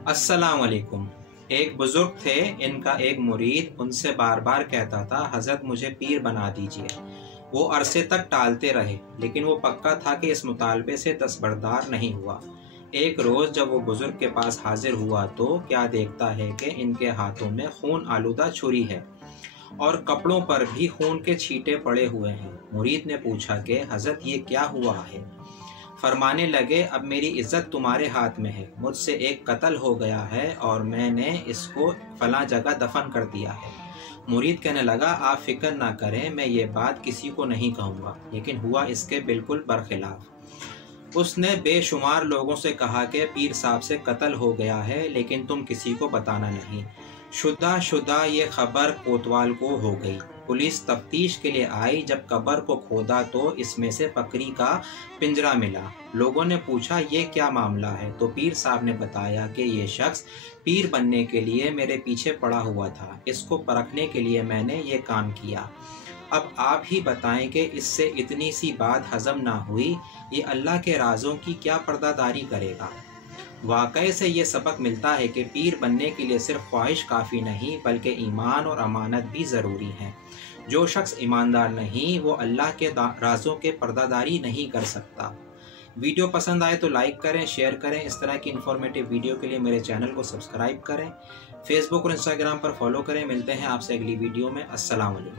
अस्सलाम वालेकुम। एक बुजुर्ग थे, इनका एक मुरीद उनसे बार बार कहता था, हजरत मुझे पीर बना दीजिए। वो अरसे तक टालते रहे, लेकिन वो पक्का था कि इस मुतालबे से दस्तबरदार नहीं हुआ। एक रोज जब वो बुजुर्ग के पास हाजिर हुआ तो क्या देखता है कि इनके हाथों में खून आलूदा छुरी है और कपड़ों पर भी खून के छींटे पड़े हुए हैं। मुरीद ने पूछा कि हजरत ये क्या हुआ है? फरमाने लगे, अब मेरी इज्जत तुम्हारे हाथ में है। मुझसे एक कत्ल हो गया है और मैंने इसको फलां जगह दफन कर दिया है। मुरीद कहने लगा, आप फिक्र ना करें, मैं ये बात किसी को नहीं कहूँगा। लेकिन हुआ इसके बिल्कुल बरखिलाफ। उसने बेशुमार लोगों से कहा कि पीर साहब से कत्ल हो गया है, लेकिन तुम किसी को बताना नहीं। शुदा ये खबर कोतवाल को हो गई। पुलिस तफ्तीश के लिए आई। जब कब्र को खोदा तो इसमें से बकरी का पिंजरा मिला। लोगों ने पूछा, ये क्या मामला है? तो पीर साहब ने बताया कि ये शख्स पीर बनने के लिए मेरे पीछे पड़ा हुआ था। इसको परखने के लिए मैंने ये काम किया। अब आप ही बताएं कि इससे इतनी सी बात हजम ना हुई, ये अल्लाह के राजों की क्या पर्दादारी करेगा। वाकई से ये सबक मिलता है कि पीर बनने के लिए सिर्फ ख्वाहिश काफ़ी नहीं, बल्कि ईमान और अमानत भी ज़रूरी है। जो शख्स ईमानदार नहीं, वो अल्लाह के राजों के पर्दादारी नहीं कर सकता। वीडियो पसंद आए तो लाइक करें, शेयर करें। इस तरह की इन्फॉर्मेटिव वीडियो के लिए मेरे चैनल को सब्सक्राइब करें। फेसबुक और इंस्टाग्राम पर फॉलो करें। मिलते हैं आपसे अगली वीडियो में। अस्सलाम वालेकुम।